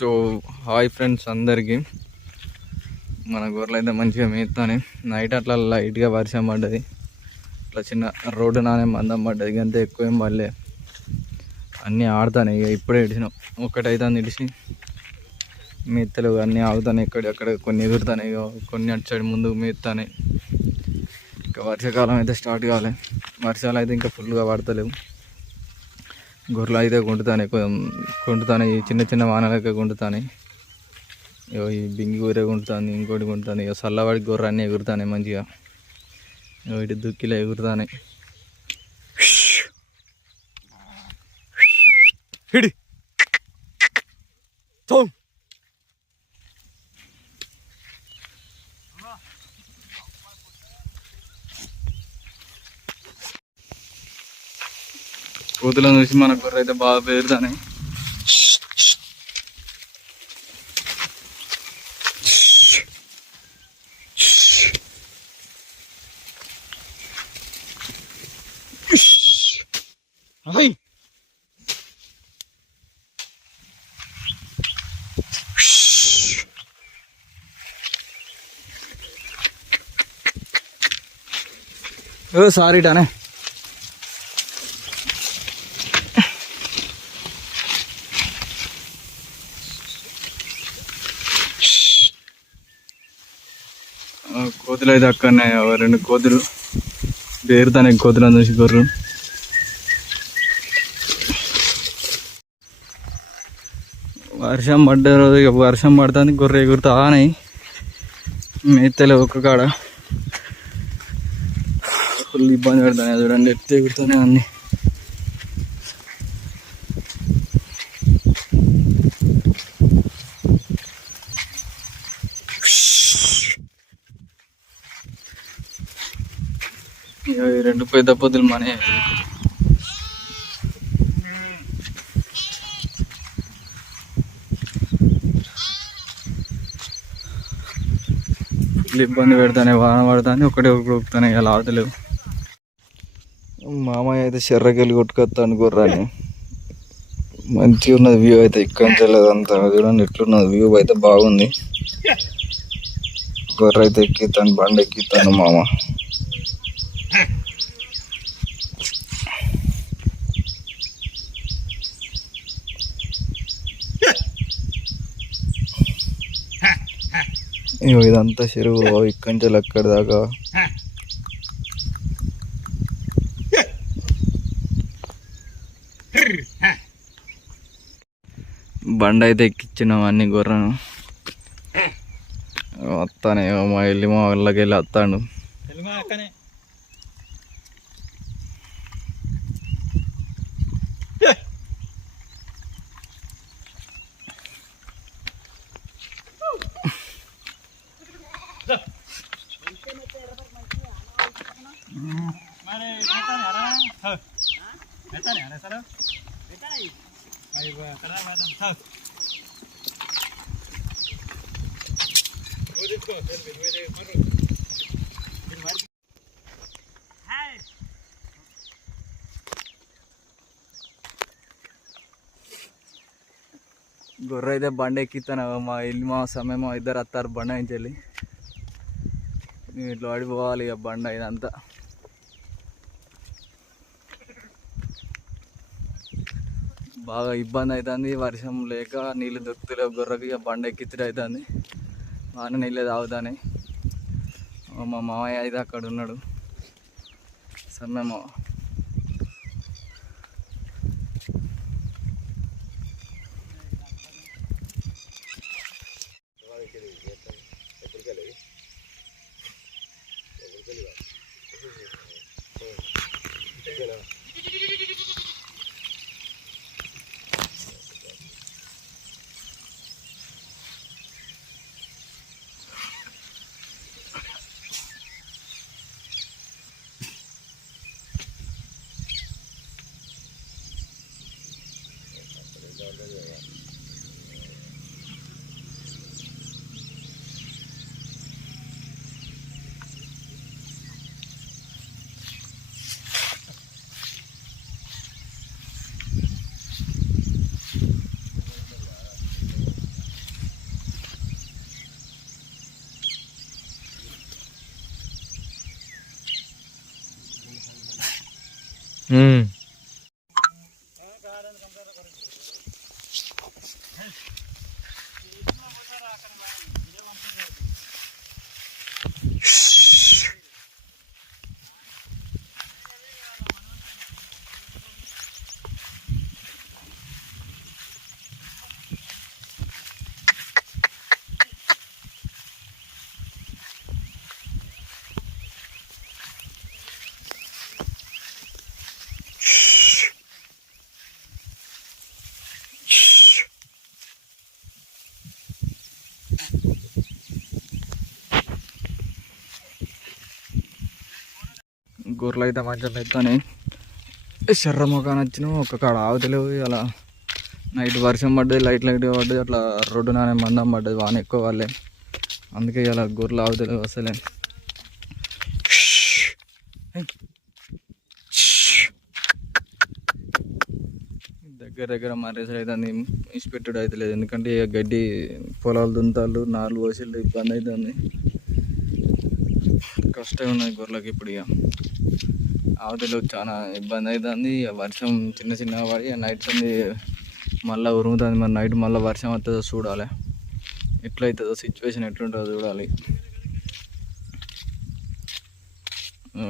So hi friends అందరికీ. మన గొర్రెలు అయితే మంచిగా మేస్తాయి నైట్ అట్లా లైట్గా వర్షం పడ్డది. అట్లా చిన్న రోడ్డు నానే మందం పడ్డది. అంతే ఎక్కువ ఏం పడలే. అన్నీ ఆడుతాయి ఇక ఇప్పుడే ఇడిచినాం ఒకటైతే ఇడిచి మేత్తలు అన్నీ ఆగుతాను ఇక్కడ అక్కడ కొన్ని ఎగురుతాయి ఇక కొన్ని అటు సైడ్ ముందుకు మేస్తాయి ఇంకా వర్షాకాలం అయితే స్టార్ట్ కాలే. వర్షాలు అయితే ఇంకా ఫుల్గా పడతలేవు. గొర్రెలు అయితే గుంటుతాయి కొంటుతాయి చిన్న చిన్న వానలకే గుంటుతాయి ఇగో ఈ బింగి గొర్రె గుంటుతుంది ఇంకోటి గుంటుతుంది ఇక సల్లవాడి గొర్రె అన్నీ ఎగురుతాయి మంచిగా. ఇటు దుక్కిలో ఎగురుతాయి హిడి. తో. కోతులను చూసి మన గొర్రె అయితే బాగా పేరుతానే అయ్ ఓ కోతులు అయితే అక్కడనే రెండు కోతులు. పేరుతానే కోతులను చూసి గొర్రెలు వర్షం పడ్డ రోజు ఇక వర్షం పడుతుంది గొర్రె ఎగురుతా అని మేతలే ఒక్క కాడ. ఫుల్ ఇబ్బంది పెడతాను చూడండి ఎత్తే ఎగురుతూనే అన్ని. రెండు పెద్ద పొద్దులు మనే ఇబ్బంది పెడతానే వాన పడతానే ఒకటే ఒకటి ఉరుకుతానే ఇలా ఆదలేవు మామయ్య అయితే చెర్రకెళ్ళి కొట్టుకొస్తాను గుర్రాన్ని. మంచిగా ఉన్నది వ్యూ అయితే ఇక్కడ నుంచి వెళ్ళదంతా చూడండి ఎట్లున్నది వ్యూ అయితే బాగుంది. గొర్రె అయితే ఎక్కిస్తాను బండి ఎక్కిస్తాను మామ. ఇదంతా చెరువు ఇక్కడి నుంచి అక్కడి దాకా. బండ అయితే ఎక్కిచ్చినాం అన్ని గొర్రెను. వస్తానే మా వెళ్ళి మా వాళ్ళకి వెళ్ళి వస్తాడు. మెతానే గొర్రె అయితే బండి ఎక్కిస్తాను మా ఇల్లు మా సమయం ఇద్దరు వస్తారు బండి నుంచి వెళ్ళి ఇట్లా పడిపోవాలి ఇక బండ ఇదంతా బాగా ఇబ్బంది అవుతుంది వర్షం లేక నీళ్ళు దొరుకుతలేవు గొర్రెకి ఇక బండి అవుతుంది బాగానే నీళ్ళే తాగుతానే మా మామయ్య అయితే అక్కడ ఉన్నాడు. సమయం ఉమ్. గొర్రెలు అయితే మంచిగా మెత్తని శర్ర ముఖాన వచ్చిన ఒక కాడ ఆవుతలేవు అలా నైట్ వర్షం పడ్డది లైట్ లైట్గా పడ్డది అట్లా రోడ్డు నానే మందం పడ్డది వాన ఎక్కువ వాళ్ళే అందుకే ఇలా గొర్రెలు ఆవుతలేవు అసలే. దగ్గర దగ్గర మరేసారి అయితే ఇచ్చిపెట్టుడు అయితే లేదు. ఎందుకంటే ఇక గడ్డి పొలాలు దుంతాలు నాలుగు వసలు ఇబ్బంది అవుతుంది కష్టం ఉన్నాయి గొర్రెలకి ఇప్పుడు ఇక. అవతల చాలా ఇబ్బంది అవుతుంది ఇక వర్షం చిన్న చిన్న పడి నైట్ ఉంది మళ్ళీ ఉరుముతుంది. మరి నైట్ మళ్ళీ వర్షం వస్తుందో చూడాలి. ఎట్లయితుందో సిచ్యువేషన్ ఎట్లుంటుందో చూడాలి.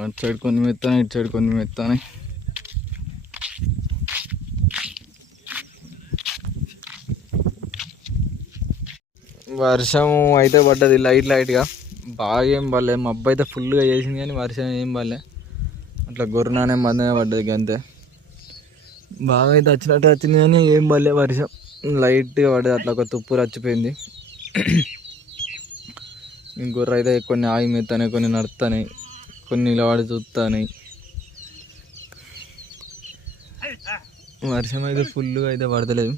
అటు సైడ్ కొన్ని మెత్తాను ఇటు సైడ్ కొన్ని మెత్తాను. వర్షం అయితే పడ్డది. లైట్ లైట్గా. బాగా ఏం పడలే మబ్బు అయితే ఫుల్గా చేసింది కానీ వర్షం ఏం పడలే. అట్లా గొర్రెనానే మందమే పడ్డది అంతే. బాగా అయితే వచ్చినట్టు వచ్చింది కానీ ఏం పడలే వర్షం. లైట్గా పడ్డది అట్లా ఒక తుప్పు రచ్చిపోయింది. ఈ గొర్రె అయితే కొన్ని ఆగి మెత్తాయి కొన్ని నడుస్తాయి కొన్ని నిలబడి చూస్తాయి వర్షం అయితే ఫుల్గా అయితే పడతలేదు.